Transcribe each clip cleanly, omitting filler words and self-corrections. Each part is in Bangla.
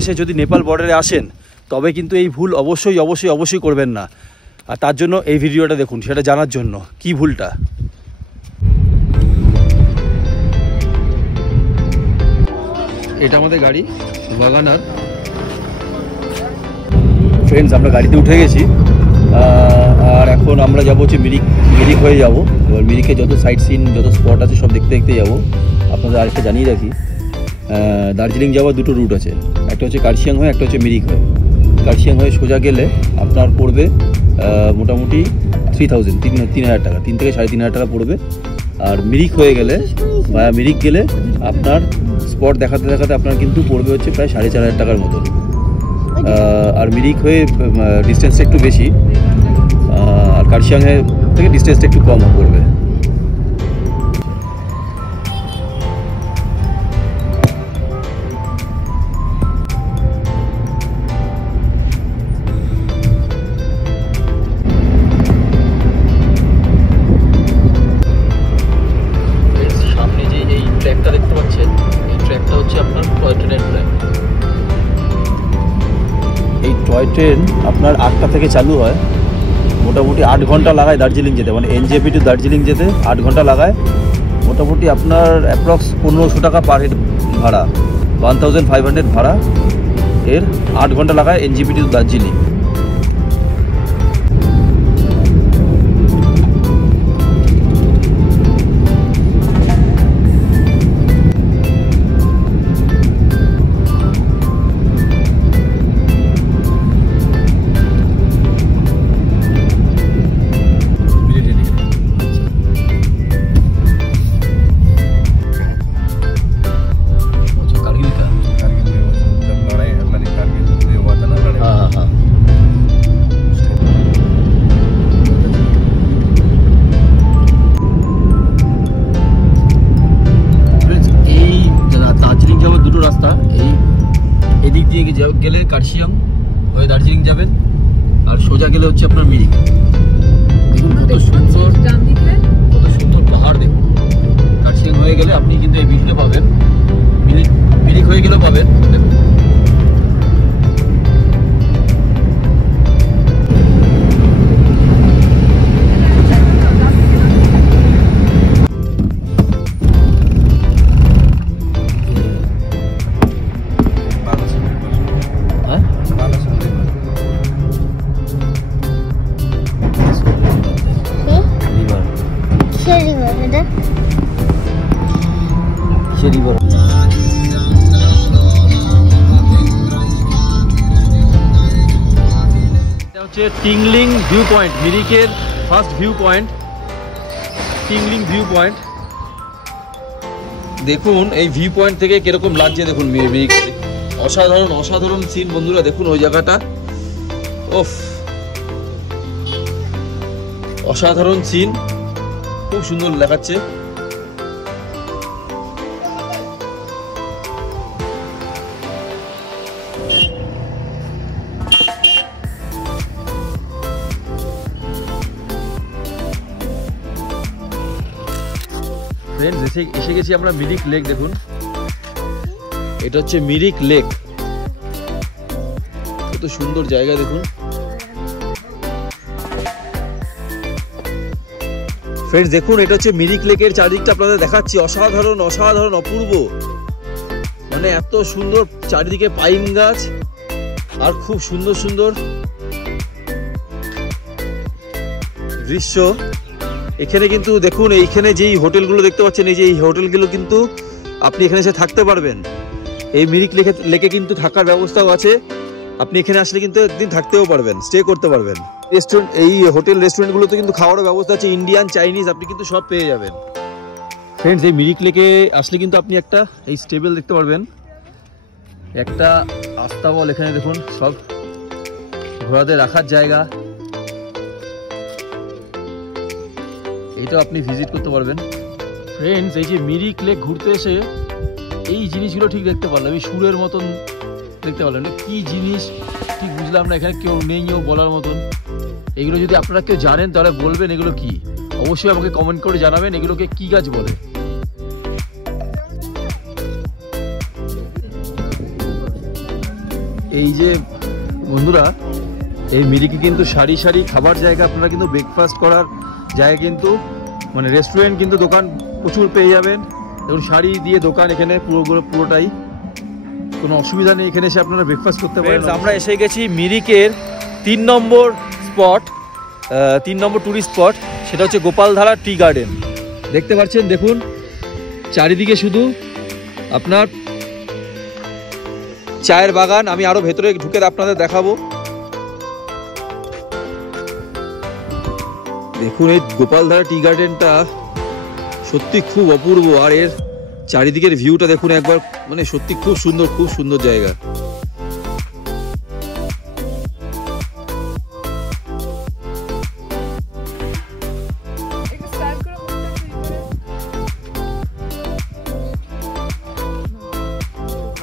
এসে যদি নেপাল বর্ডারে আসেন তবে কিন্তু এই ভুল অবশ্যই অবশ্যই অবশ্যই করবেন না। আর তার জন্য এই ভিডিওটা দেখুন, সেটা জানার জন্য কি ভুলটা। এটা আমাদের গাড়ি ওয়াগনার। ফ্রেন্ডস, আমরা গাড়িতে উঠে গেছি আর এখন আমরা যাবো হচ্ছে মিরিক হয়ে যাব। এবার মিরিকে যত সাইট সিন যত স্পট আছে সব দেখতে দেখতে যাবো। আপনাদের আরেকটা জানিয়ে রাখি, দার্জিলিং যাওয়ার দুটো রুট আছে, একটা হচ্ছে কার্শিয়াং হয়ে, একটা হচ্ছে মিরিক হয়ে। কার্শিয়াং হয়ে সোজা গেলে আপনার পড়বে মোটামুটি 3,000 টাকা, 3 থেকে 3,500 টাকা পড়বে। আর মিরিক হয়ে গেলে মিরিক গেলে আপনার স্পট দেখাতে দেখাতে আপনার কিন্তু পড়বে হচ্ছে প্রায় 4,500 টাকার মতো। আর মিরিক হয়ে ডিস্টেন্সটা একটু বেশি, আর কার্শিয়াংয়ের থেকে ডিস্টেন্সটা একটু কম পড়বে। সামনে যে এই ট্র্যাকটা দেখতে পাচ্ছেন, এই ট্র্যাকটা হচ্ছে আপনার টয় ট্রেনের ট্র্যাক। এই টয় ট্রেন আপনার 8টা থেকে চালু হয়, মোটামুটি 8 ঘন্টা লাগায় দার্জিলিং যেতে, মানে এনজেপি টু দার্জিলিং যেতে 8 ঘন্টা লাগায়। মোটামুটি আপনার অ্যাপ্রক্স 1500 টাকা পার হেড ভাড়া, 1500 ভাড়া। এর 8 ঘন্টা লাগায় এনজেপি টু দার্জিলিং। গেলে কার্শিয়াং হয়ে দার্জিলিং যাবেন, আর সোজা গেলে হচ্ছে আপনার মিরিক। দেখুন কত সুন্দর পাহাড়। দেখুন কার্শিয়াং হয়ে গেলে আপনি কিন্তু এই ভিউটা পাবেন, মিরিক হয়ে গেলেও পাবেন। দেখুন টিংলিং ভিউ পয়েন্ট, মিরিকের first view point Tingling view point. দেখুন এই ভিউ পয়েন্ট থেকে কিরকম লাগছে, দেখুন মিরিক। অসাধারণ অসাধারণ সিন বন্ধুরা, দেখুন ওই জায়গাটা, ওফ অসাধারণ সিন, খুব সুন্দর দেখাচ্ছে। ফ্রেন্ডস, এসে গেছি আমরা মিরিক লেক। দেখুন এটা হচ্ছে মিরিক লেক, কত সুন্দর জায়গা। দেখুন ফ্রেন্ডস, দেখুন এটা হচ্ছে মিরিক লেকের চারিদিকটা আপনাদের দেখাচ্ছি। অসাধারণ অসাধারণ অপূর্ব, মানে এত সুন্দর চারিদিকে পাইন গাছ আর খুব সুন্দর সুন্দর দৃশ্য। এখানে কিন্তু দেখুন, এইখানে যেই হোটেলগুলো দেখতে পাচ্ছেন, এই যে এই হোটেলগুলো কিন্তু আপনি এখানে এসে থাকতে পারবেন। এই মিরিক লেকে কিন্তু থাকার ব্যবস্থাও আছে, আপনি এখানে আসলে কিন্তু একদিন থাকতেও পারবেন, স্টে করতে পারবেন। রেস্টুরেন্ট, এই হোটেল রেস্টুরেন্টগুলোতে কিন্তু খাওয়ারও ব্যবস্থা আছে, ইন্ডিয়ান চাইনিজ আপনি কিন্তু সব পেয়ে যাবেন। ফ্রেন্ডস, এই মিরিক লেকে আসলে কিন্তু আপনি একটা এই স্টেবল দেখতে পারবেন, একটা আস্তাবল। এখানে দেখুন সব ঘোড়াদের রাখার জায়গা, এইটাও আপনি ভিজিট করতে পারবেন। ফ্রেন্ডস, এই যে মিরিক লেক ঘুরতে এসে এই জিনিসগুলো ঠিক দেখতে পারলাম, এই সুরের মতন দেখতে পারলাম। কি জিনিস ঠিক বুঝলাম না, এখানে কেউ নেইও বলার মতন। এগুলো যদি আপনারা কেউ জানেন তাহলে বলবেন এগুলো কি, অবশ্যই আমাকে কমেন্ট করে জানাবেন এগুলোকে কি গাছ বলে। এই যে বন্ধুরা, এই মিরিকে কিন্তু সারি সারি খাবার জায়গা, আপনারা কিন্তু ব্রেকফাস্ট করার জায়গা কিন্তু মানে রেস্টুরেন্ট কিন্তু দোকান প্রচুর পেয়ে যাবেন। এবং শাড়ি দিয়ে দোকান এখানে পুরোটাই, কোনো অসুবিধা নেই, এখানে এসে আপনারা ব্রেকফাস্ট করতে পারেন। আমরা এসে গেছি মিরিকের 3 নম্বর স্পট, 3 নম্বর ট্যুরিস্ট স্পট, সেটা হচ্ছে গোপালধারা টি গার্ডেন। দেখতে পাচ্ছেন, দেখুন চারিদিকে শুধু আপনার চায়ের বাগান। আমি আরো ভেতরে ঢুকে আপনাদের দেখাবো। দেখুন এই গোপালধারা টি গার্ডেনটা সত্যি খুব অপূর্ব, আর এর চারিদিকের ভিউটা দেখুন একবার, মানে সত্যি খুব সুন্দর জায়গা।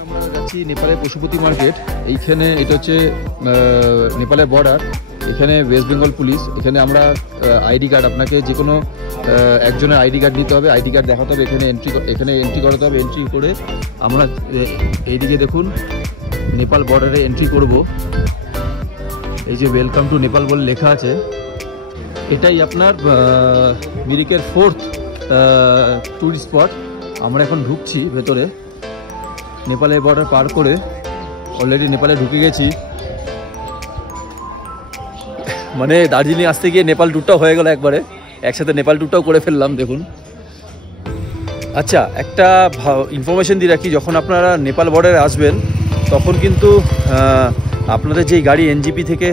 আমরা যাচ্ছি নেপালের পশুপতি মার্কেট। এইখানে এটা হচ্ছে নেপালের বর্ডার, এখানে ওয়েস্ট বেঙ্গল পুলিশ। এখানে আমরা আইডি কার্ড, আপনাকে যে কোনো একজনের আইডি কার্ড নিতে হবে, আইডি কার্ড দেখাতে হবে, এখানে এন্ট্রি করাতে হবে। এন্ট্রি করে আমরা এইদিকে দেখুন নেপাল বর্ডারে এন্ট্রি করব। এই যে ওয়েলকাম টু নেপাল বলে লেখা আছে, এটাই আপনার মিরিকের 4th ট্যুরিস্ট স্পট। আমরা এখন ঢুকছি ভেতরে, নেপালের বর্ডার পার করে অলরেডি নেপালে ঢুকে গেছি। মানে দার্জিলিং আসতে গিয়ে নেপাল ট্যুরটাও হয়ে গেল একবারে, একসাথে নেপাল ট্যুরটাও করে ফেললাম দেখুন। আচ্ছা, একটা ইনফরমেশন দিয়ে রাখি, যখন আপনারা নেপাল বর্ডারে আসবেন তখন কিন্তু আপনাদের যেই গাড়ি এনজিপি থেকে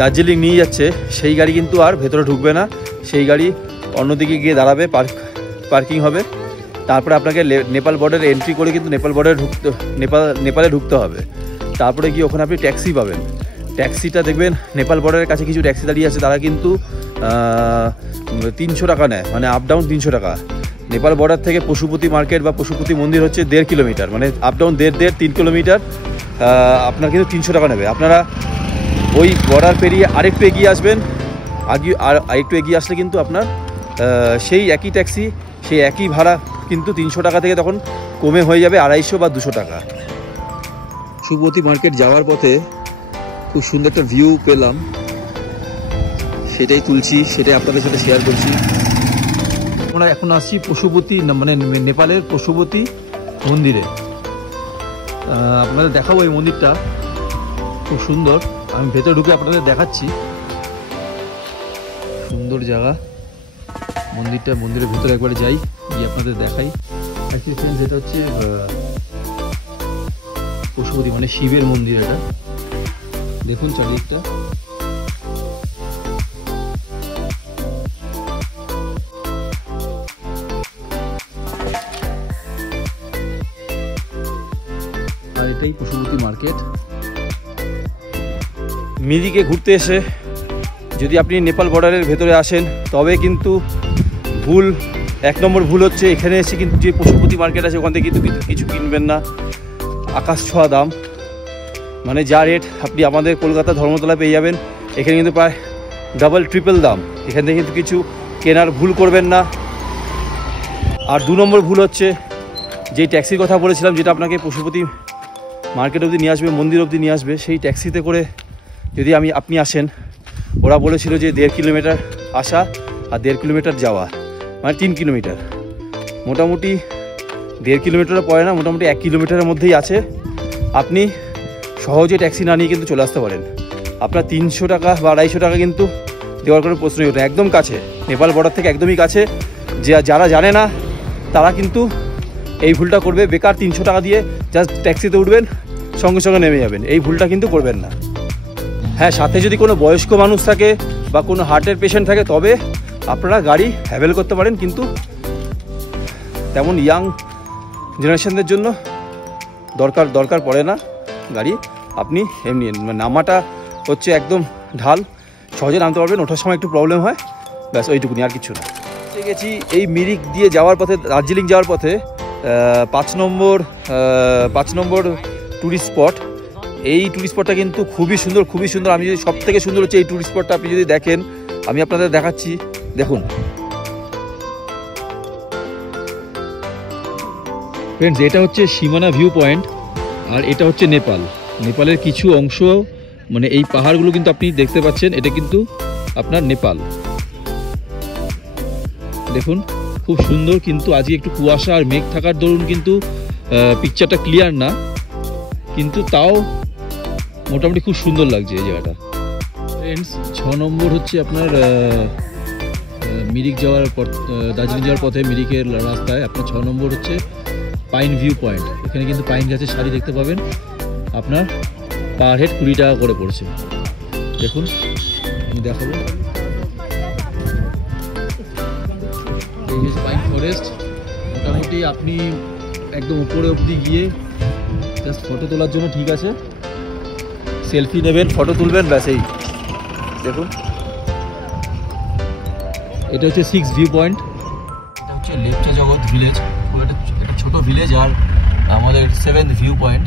দার্জিলিং নিয়ে যাচ্ছে সেই গাড়ি কিন্তু আর ভেতরে ঢুকবে না, সেই গাড়ি অন্যদিকে গিয়ে দাঁড়াবে, পার্কিং হবে। তারপরে আপনাকে নেপাল বর্ডারে এন্ট্রি করে কিন্তু নেপালে ঢুকতে হবে। তারপরে গিয়ে ওখানে আপনি ট্যাক্সি পাবেন। ট্যাক্সিটা দেখবেন নেপাল বর্ডারের কাছে কিছু ট্যাক্সি দাঁড়িয়ে আছে, তারা কিন্তু 300 টাকা নেয়, মানে আপ ডাউন 300 টাকা। নেপাল বর্ডার থেকে পশুপতি মার্কেট বা পশুপতি মন্দির হচ্ছে 1.5 কিলোমিটার, মানে আপ ডাউন 3 কিলোমিটার। আপনার কিন্তু 300 টাকা নেবে। আপনারা ওই বর্ডার পেরিয়ে আরেকটু এগিয়ে আসবেন, আরেকটু এগিয়ে আসলে কিন্তু আপনার সেই একই ট্যাক্সি, সেই একই ভাড়া কিন্তু 300 টাকা থেকে তখন কমে হয়ে যাবে 250 বা 200 টাকা। পশুপতি মার্কেট যাওয়ার পথে খুব সুন্দর একটা ভিউ পেলাম, সেটাই তুলছি, সেটাই আপনাদের সাথে শেয়ার করছি। আমরা এখন আসছি পশুপতি, মানে নেপালের পশুপতি মন্দিরে। আপনাদের দেখাবো এই মন্দিরটা, খুব সুন্দর। আমি ভেতরে ঢুকে আপনাদের দেখাচ্ছি, সুন্দর জায়গা মন্দিরটা। মন্দিরের ভেতরে একবারে যাই, গিয়ে আপনাদের দেখাই। অ্যাকচুয়ালি ফ্রেন্ডস, এটা হচ্ছে পশুপতি মানে শিবের মন্দির। এটা দেখুন চারিদিকটা, আর এটাই পশুপতি মার্কেট। মিরিকে ঘুরতে এসে যদি আপনি নেপাল বর্ডারের ভেতরে আসেন তবে কিন্তু ভুল, 1 নম্বর ভুল হচ্ছে এখানে এসে কিন্তু যে পশুপতি মার্কেট আছে ওখান থেকে কিন্তু কিছু কিনবেন না, আকাশ ছোঁয়া দাম। মানে যা রেট আপনি আমাদের কলকাতা ধর্মতলা পেয়ে যাবেন, এখানে কিন্তু প্রায় ডাবল ট্রিপল দাম। এখান থেকে কিন্তু কিছু কেনার ভুল করবেন না। আর 2 নম্বর ভুল হচ্ছে যেই ট্যাক্সির কথা বলেছিলাম, যেটা আপনাকে পশুপতি মার্কেট অবধি নিয়ে আসবে, মন্দির অবধি নিয়ে আসবে, সেই ট্যাক্সিতে করে যদি আপনি আসেন, ওরা বলেছিল যে 1.5 কিলোমিটার আসা আর 1.5 কিলোমিটার যাওয়া, মানে 3 কিলোমিটার। মোটামুটি 1.5 কিলোমিটারও পড়ে না, মোটামুটি 1 কিলোমিটারের মধ্যেই আছে। আপনি সহজে ট্যাক্সি না নিয়ে কিন্তু চলে আসতে পারেন। আপনার 300 টাকা বা 250 টাকা কিন্তু দেওয়ার কোনো প্রশ্নই ওঠে না, একদম কাছে, নেপাল বর্ডার থেকে একদমই কাছে। যারা জানে না তারা কিন্তু এই ভুলটা করবে, বেকার 300 টাকা দিয়ে জাস্ট ট্যাক্সিতে উঠবেন, সঙ্গে সঙ্গে নেমে যাবেন। এই ভুলটা কিন্তু করবেন না। হ্যাঁ, সাথে যদি কোনো বয়স্ক মানুষ থাকে বা কোনো হার্টের পেশেন্ট থাকে তবে আপনারা গাড়ি হ্যাভেল করতে পারেন, কিন্তু তেমন ইয়াং জেনারেশনদের জন্য দরকার পড়ে না গাড়ি। আপনি এমনি নামাটা হচ্ছে একদম ঢাল, সহজে নামতে পারবেন। ওঠার সময় একটু প্রবলেম হয়, ব্যাস ওইটুকুনি, আর কিছু না। এসে গেছি এই মিরিক দিয়ে যাওয়ার পথে, দার্জিলিং যাওয়ার পথে 5 নম্বর ট্যুরিস্ট স্পট। এই ট্যুরিস্ট স্পটটা কিন্তু খুবই সুন্দর। আমি যদি সবথেকে সুন্দর হচ্ছে এই ট্যুরিস্ট স্পটটা, আপনি যদি দেখেন, আমি আপনাদের দেখাচ্ছি, দেখুন ফ্রেন্ডস, এটা হচ্ছে সীমানা ভিউ পয়েন্ট, আর এটা হচ্ছে নেপাল। নেপালের কিছু অংশ মানে এই পাহাড়গুলো কিন্তু আপনি দেখতে পাচ্ছেন, এটা কিন্তু আপনার নেপাল। দেখুন খুব সুন্দর, কিন্তু আজকে একটু কুয়াশা আর মেঘ থাকার দরুন কিন্তু পিকচারটা ক্লিয়ার না, কিন্তু তাও মোটামুটি খুব সুন্দর লাগছে এই জায়গাটা। ফ্রেন্ডস 6 নম্বর হচ্ছে আপনার মিরিক যাওয়ার পথ, দার্জিলিং যাওয়ার পথে মিরিকের রাস্তায় আপনার 6 নম্বর হচ্ছে পাইন ভিউ পয়েন্ট। এখানে কিন্তু পাইন গাছের সারি দেখতে পাবেন, আপনার পার হেড 20 টাকা করে পড়ছে। দেখুন আমি দেখাবো, এই হচ্ছে পাইন ফরেস্ট। মোটামুটি আপনি একদম উপরে অবধি গিয়ে জাস্ট ফটো তোলার জন্য ঠিক আছে, সেলফি নেবেন, ফটো তুলবেন, ব্যাস এই দেখুন। এটা হচ্ছে 6 ভিউ পয়েন্ট। এটা হচ্ছে লেপচা জগৎ ভিলেজ, খুব একটা ছোট ভিলেজ, আর আমাদের 7th ভিউ পয়েন্ট।